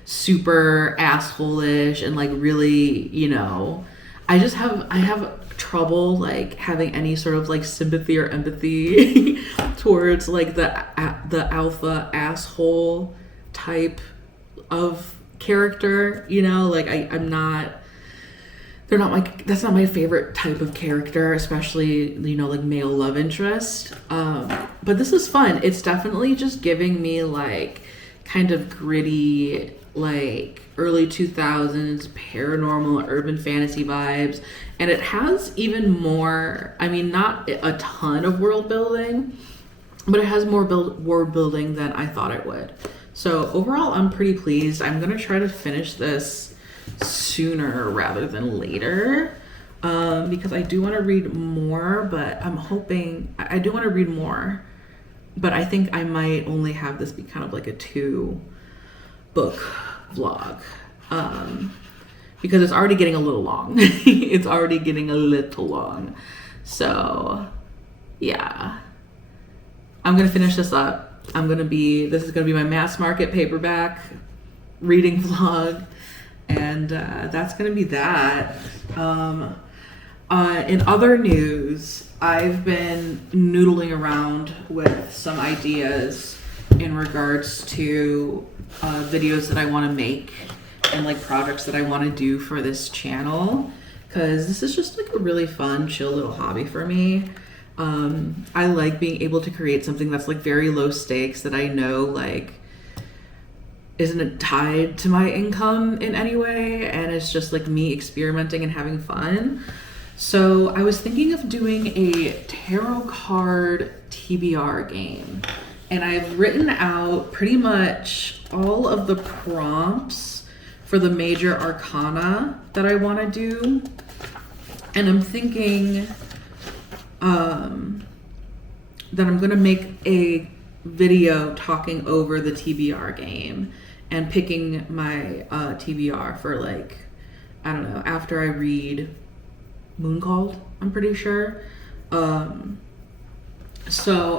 super asshole-ish and like really, you know, I have trouble like having any sort of like sympathy or empathy towards like the alpha asshole type of character, you know, like I'm not, they're not like, that's not my favorite type of character, especially, you know, like male love interest. But this is fun. It's definitely just giving me like kind of gritty, like early 2000s paranormal urban fantasy vibes. And it has even more, I mean, not a ton of world building, but it has more world building than I thought it would. So overall, I'm pretty pleased. I'm going to try to finish this sooner rather than later, because I do want to read more, but I'm hoping, I do want to read more, but I think I might only have this be kind of like a 2-book vlog, because it's already getting a little long. It's already getting a little long. So yeah, I'm going to finish this up. This is going to be my mass market paperback reading vlog. And that's going to be that. In other news, I've been noodling around with some ideas in regards to videos that I want to make and like projects that I want to do for this channel, because this is just like a really fun, chill little hobby for me. I like being able to create something that's like very low stakes, that I know like isn't tied to my income in any way, and it's just like me experimenting and having fun. So I was thinking of doing a tarot card TBR game, and I've written out pretty much all of the prompts for the major arcana that I want to do, and I'm thinking that I'm gonna make a video talking over the TBR game and picking my TBR for like, I don't know, after I read Moonlight, I'm pretty sure. So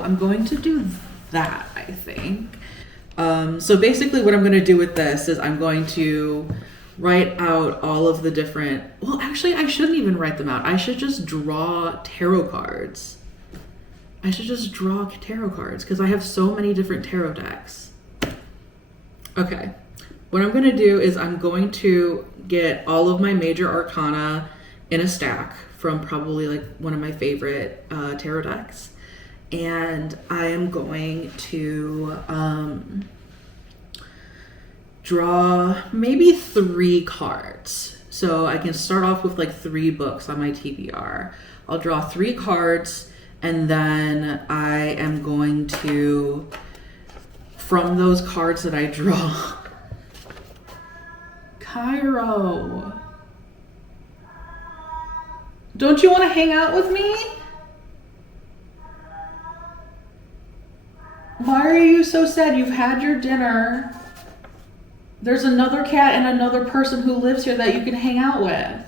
I'm going to do that, I think. So basically what I'm going to do with this is I'm going to write out all of the different, well, actually, I shouldn't even write them out. I should just draw tarot cards. Because I have so many different tarot decks. Okay. What I'm going to do is I'm going to get all of my major arcana in a stack from probably like one of my favorite tarot decks. And I am going to draw maybe 3 cards. So I can start off with like 3 books on my TBR. I'll draw 3 cards, and then I am going to, from those cards that I draw, Cairo, don't you want to hang out with me? Why are you so sad? You've had your dinner. There's another cat and another person who lives here that you can hang out with.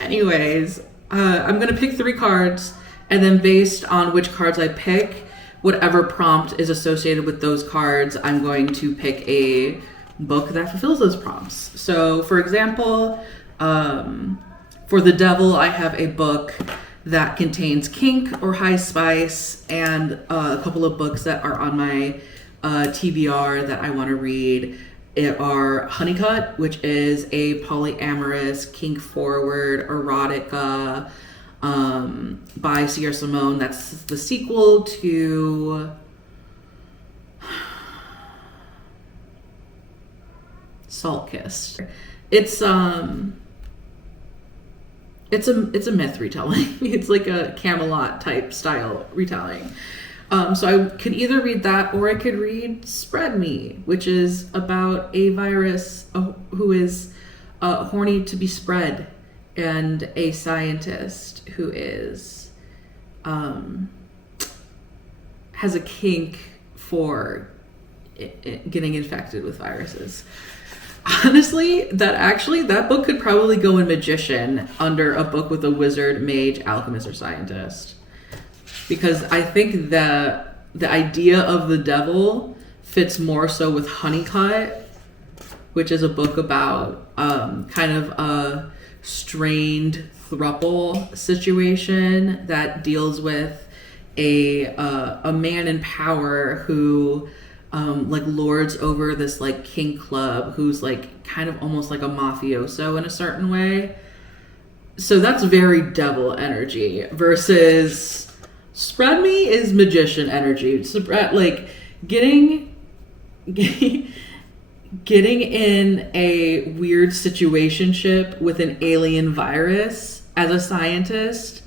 Anyways, I'm going to pick 3 cards, and then based on which cards I pick, whatever prompt is associated with those cards, I'm going to pick a book that fulfills those prompts. So, for example, for the devil, I have a book that contains kink or high spice, and a couple of books that are on my TBR that I want to read. It are Honeycut, which is a polyamorous, kink-forward erotica by Sierra Simone. That's the sequel to Salt Kissed. It's a myth retelling. It's like a Camelot type style retelling. So I could either read that, or I could read Spread Me, which is about a virus who is horny to be spread, and a scientist who is has a kink for getting infected with viruses. Honestly, that book could probably go in magician under a book with a wizard, mage, alchemist, or scientist. Because I think the idea of the devil fits more so with Honeycut, which is a book about kind of a strained throuple situation that deals with a man in power who like lords over this like kink club, who's like kind of almost like a mafioso in a certain way. So that's very devil energy, versus Spread Me is magician energy. Like getting in a weird situationship with an alien virus as a scientist,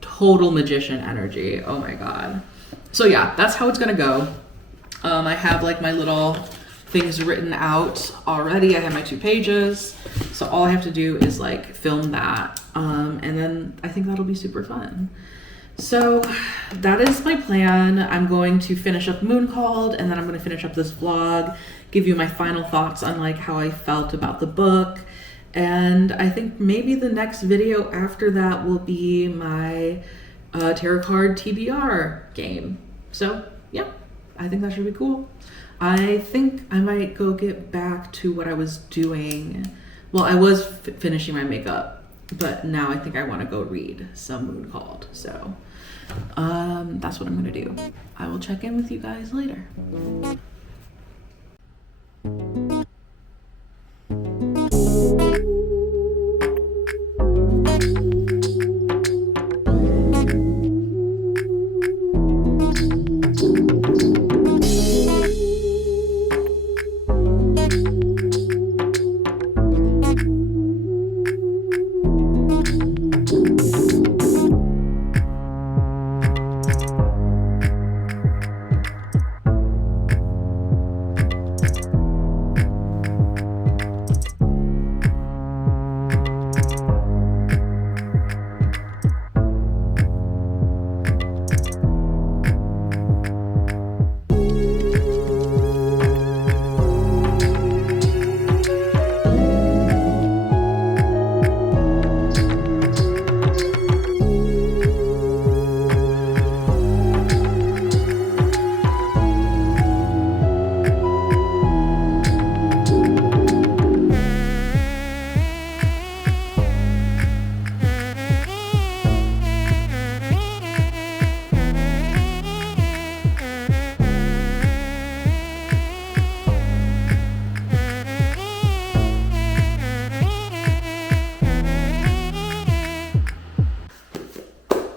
total magician energy. Oh my god. So yeah, that's how it's gonna go. I have like my little things written out already. I have my 2 pages. So all I have to do is like film that. And then I think that'll be super fun. So that is my plan. I'm going to finish up Moon Called, and then I'm going to finish up this vlog, give you my final thoughts on like how I felt about the book. And I think maybe the next video after that will be my tarot card TBR game. So yeah, I think that should be cool. I think I might go get back to what I was doing. Well, I was finishing my makeup, but now I think I want to go read some Moon Called. So that's what I'm gonna do. I will check in with you guys later.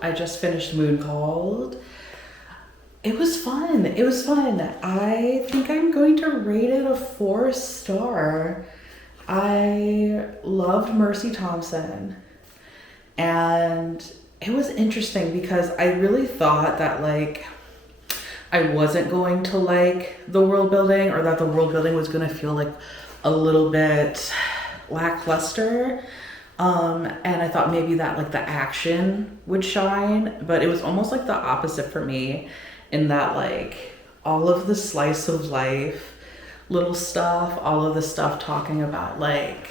I just finished Moon Called. It was fun. I think I'm going to rate it a 4-star. I loved Mercy Thompson. And it was interesting because I really thought that like I wasn't going to like the world building, or that the world building was going to feel like a little bit lackluster. And I thought maybe that like the action would shine, but it was almost like the opposite for me, in that like all of the slice of life little stuff, all of the stuff talking about like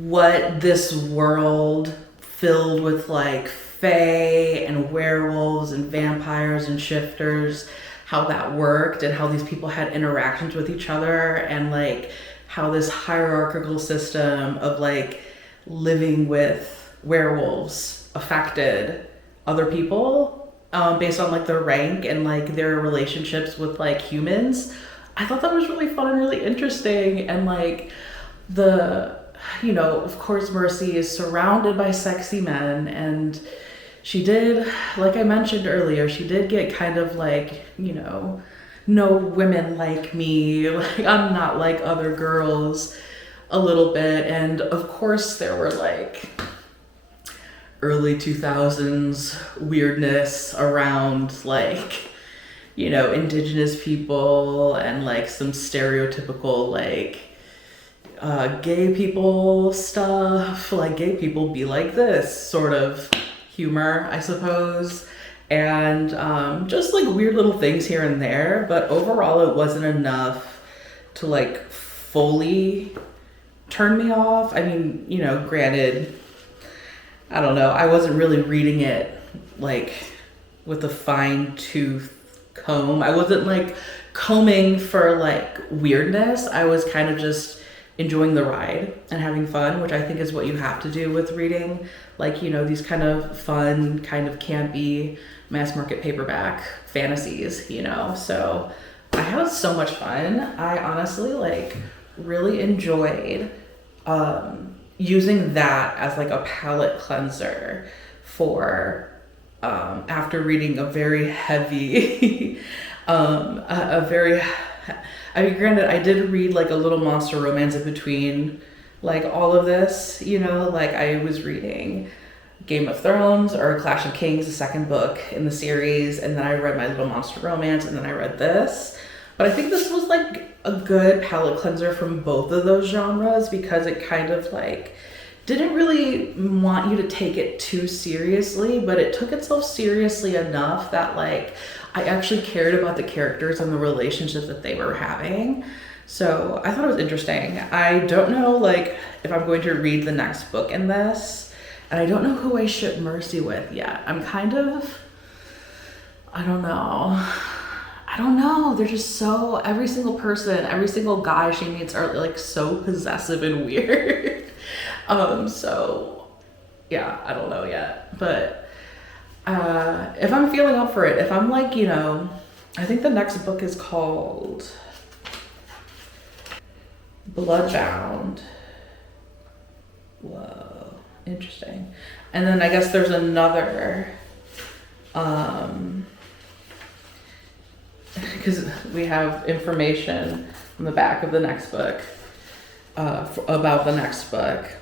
what this world filled with like fae and werewolves and vampires and shifters, how that worked and how these people had interactions with each other, and like how this hierarchical system of like living with werewolves affected other people based on like their rank and like their relationships with like humans. I thought that was really fun and really interesting. And like of course Mercy is surrounded by sexy men, and she did, like I mentioned earlier, she did get kind of like, no women like me, like I'm not like other girls a little bit. And of course there were like early 2000s weirdness around like, indigenous people and like some stereotypical like gay people stuff, like gay people be like this sort of humor, I suppose. And just like weird little things here and there, but overall it wasn't enough to like fully turn me off. I mean, granted, I don't know, I wasn't really reading it like with a fine tooth comb. I wasn't like combing for like weirdness. I was kind of just enjoying the ride and having fun, which I think is what you have to do with reading, like, these kind of fun, kind of campy, mass market paperback fantasies, so I had so much fun. I honestly like really enjoyed using that as like a palate cleanser for after reading a very heavy I mean, granted, I did read like a little monster romance in between like all of this, like I was reading Game of Thrones or Clash of Kings, the second book in the series, and then I read my little monster romance, and then I read this. But I think this was like a good palate cleanser from both of those genres, because it kind of like didn't really want you to take it too seriously, but it took itself seriously enough that like I actually cared about the characters and the relationships that they were having. So I thought it was interesting. I don't know like if I'm going to read the next book in this, and I don't know who I ship Mercy with yet. I'm kind of, I don't know. They're just so, every single person, every single guy she meets are like so possessive and weird. So yeah, I don't know yet, but if I'm feeling up for it, if I'm like, I think the next book is called Bloodbound. Whoa, interesting. And then I guess there's another, because we have information on the back of the next book about the next book.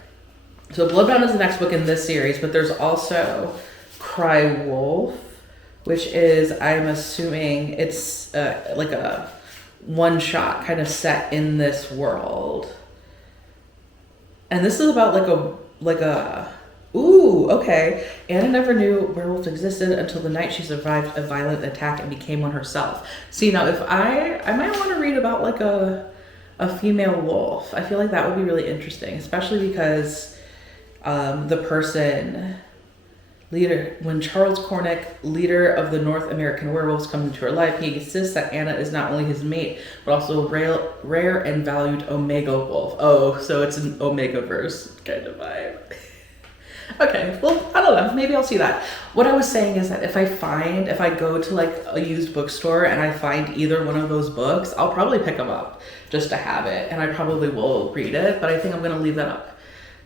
So Bloodbound is the next book in this series, but there's also Cry Wolf, which is, I'm assuming it's like a one-shot kind of set in this world. And this is about like a ooh, okay. Anna never knew werewolves existed until the night she survived a violent attack and became one herself. See, now if I might want to read about like a female wolf. I feel like that would be really interesting, especially because the person leader, when Charles Cornick, leader of the North American werewolves, comes into her life, he insists that Anna is not only his mate, but also a rare and valued Omega wolf. Oh, so it's an Omega-verse kind of vibe. Okay, well, I don't know, maybe I'll see that. What I was saying is that if I go to like a used bookstore and I find either one of those books, I'll probably pick them up just to have it, and I probably will read it, but I think I'm going to leave that up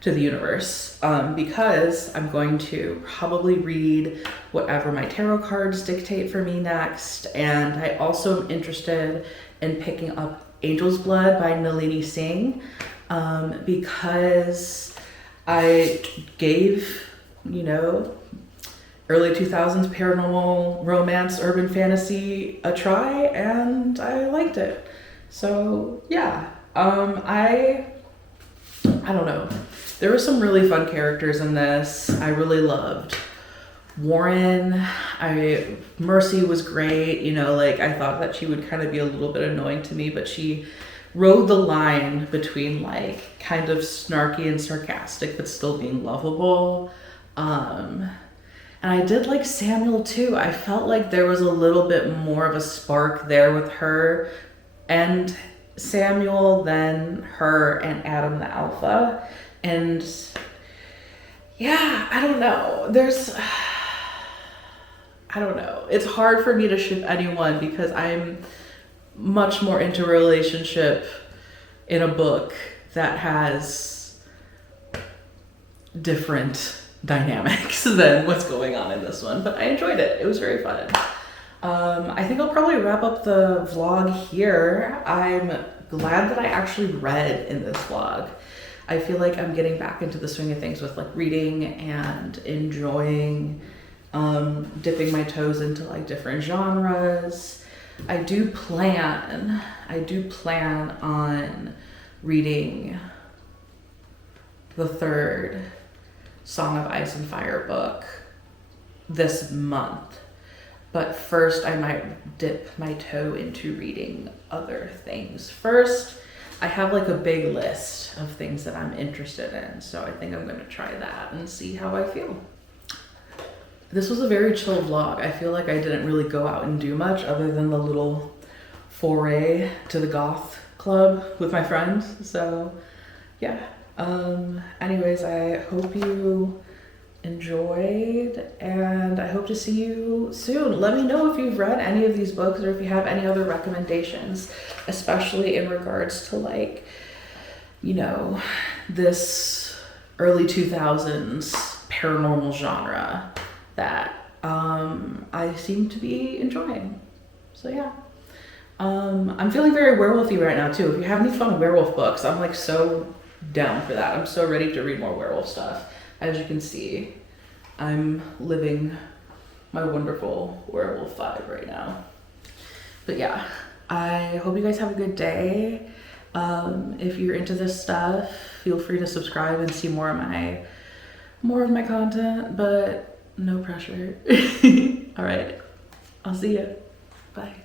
to the universe, because I'm going to probably read whatever my tarot cards dictate for me next. And I also am interested in picking up Angel's Blood by Nalini Singh, because I gave, you know, early 2000s paranormal romance, urban fantasy a try, and I liked it. So yeah, I don't know. There were some really fun characters in this. I really loved Warren. Mercy was great. You know, like I thought that she would kind of be a little bit annoying to me, but she rode the line between like kind of snarky and sarcastic, but still being lovable. And I did like Samuel too. I felt like there was a little bit more of a spark there with her and Samuel than her and Adam the Alpha. And yeah, I don't know. I don't know. It's hard for me to ship anyone because I'm much more into a relationship in a book that has different dynamics than what's going on in this one. But I enjoyed it. It was very fun. I think I'll probably wrap up the vlog here. I'm glad that I actually read in this vlog. I feel like I'm getting back into the swing of things with like reading and enjoying dipping my toes into like different genres. I do plan on reading the third Song of Ice and Fire book this month. But first I might dip my toe into reading other things. First, I have like a big list of things that I'm interested in. So I think I'm gonna try that and see how I feel. This was a very chill vlog. I feel like I didn't really go out and do much other than the little foray to the Goth club with my friends. So yeah. Anyways, I hope you enjoyed and I hope to see you soon. Let me know if you've read any of these books or if you have any other recommendations, especially in regards to like, you know, this early 2000s paranormal genre that I seem to be enjoying. So yeah. I'm feeling very werewolfy right now too. If you have any fun werewolf books, I'm like so down for that. I'm so ready to read more werewolf stuff. As you can see, I'm living my wonderful werewolf vibe right now. But yeah, I hope you guys have a good day. If you're into this stuff, feel free to subscribe and see more of my content, but no pressure. All right, I'll see you. Bye.